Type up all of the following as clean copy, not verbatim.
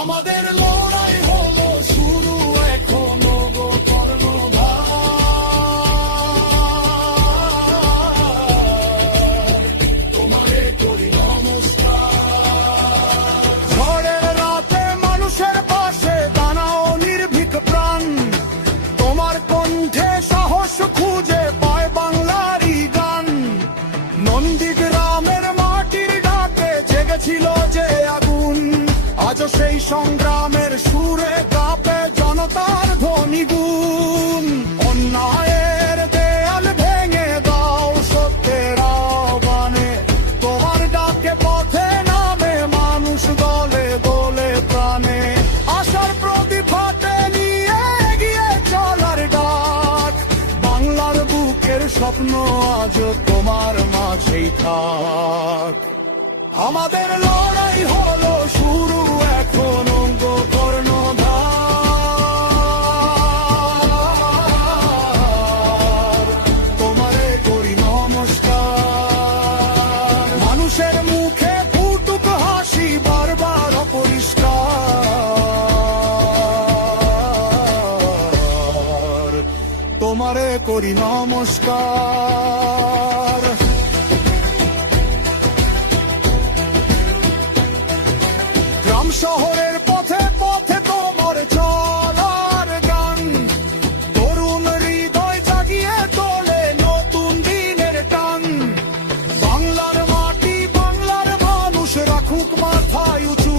আমাদের লড়াই হলো শুরু, এখনো গো কর্ণধার। তোমারে করি নমস্কার। ঝড়ের রাতে মানুষের পাশে দাঁড়াও নির্ভীক প্রাণ। তোমার কণ্ঠে সাহস খুঁজে পায় বাংলারই গান। নন্দীগ্রামের মাটির ডাকে জেগেছিল যে আগুন, আজও সেই সংগ্রামের সুরে কাঁপে জনতার ধ্বনি গুণ। অন্যায়ের দেয়াল ভেঙে দাও সত্যের আহ্বানে, তোমার ডাকে পথে নামে মানুষ দলে দলে প্রাণে। আশার প্রদীপ হাতে নিয়ে এগিয়ে চলার ডাক, বাংলার বুকের স্বপ্ন আজও তোমার মাঝেই থাক। আমাদের লড়াই হলো শুরু, এখনো গো কর্ণধার। তোমারে করি নমস্কার। মানুষের মুখে ফুটুক হাসি বারবার অপরিষ্কার। তোমারে করি নমস্কার। গ্রাম শহরের পথে পথে তোমার চলার গান, তরুণ হৃদয় জাগিয়ে তোলে নতুন দিনের টান। বাংলার মাটি বাংলার মানুষ রাখুক মাথায় উঁচু,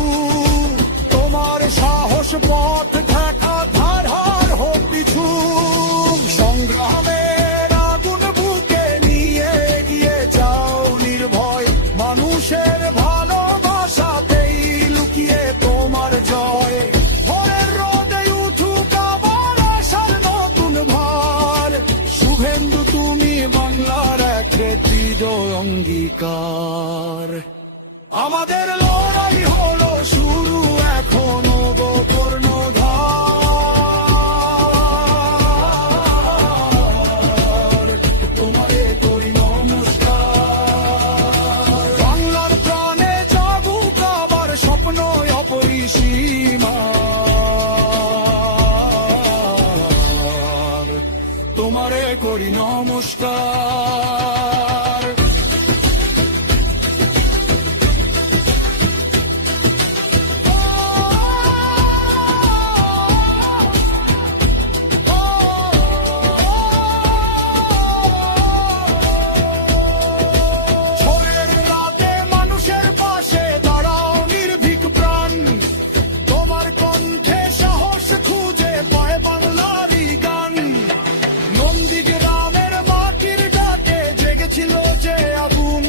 তোমার সাহস পথ ঢাকা ধার হার হোক পিছু। সংগ্রামের আগুন বুকে নিয়ে এগিয়ে যাও নির্ভয়, মানুষের ভালোবাসাতেই লুকিয়ে তোমার জয়। ভোরের রোদে উঠুক আবার আশার নতুন ভার, শুভেন্দু তুমি বাংলার এক দৃঢ় অঙ্গীকার। আমাদের লড়াই হলো শুরু, এখনো গো কর্ণধার। তোমারে করি নমস্কার। বাংলার প্রাণে জাগুক আবার স্বপ্ন অপরিসীমার। তোমারে করি নমস্কার। ঝড়ের রাতে মানুষের পাশে দাঁড়াও নির্ভীক প্রাণ, তোমার কণ্ঠে সাহস খুঁজে পায় বাংলারই গান। নন্দীগ্রামের মাটির ডাকে জেগেছিল যে আগুন,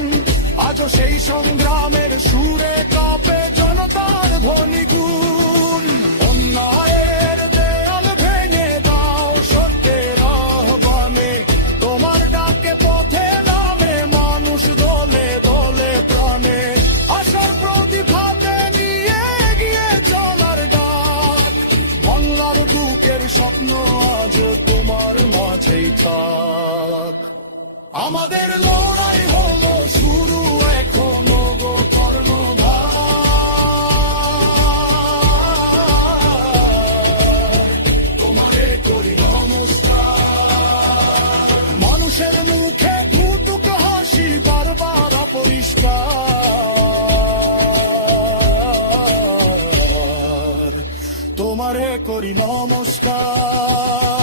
আজও সেই সংগ্রামের সুরে কাঁপে জনতার ধ্বনি গুণ। অন্যায়ের দেয়াল ভেঙে দাও সত্যের আহ্বানে, তোমার ডাকে পথে নামে মানুষ দলে দলে প্রাণে। আশার প্রদীপ হাতে নিয়ে এগিয়ে চলার ডাক, বাংলার বুকের স্বপ্ন আজ তোমার মাঝেই থাক। আমাদের লড়াই হলো শুরু, এখনো গো কর্ণধার। তোমারে করি নমস্কার। মানুষের মুখে ফুটুক হাসি বারবার অপরিষ্কার। তোমারে করি নমস্কার।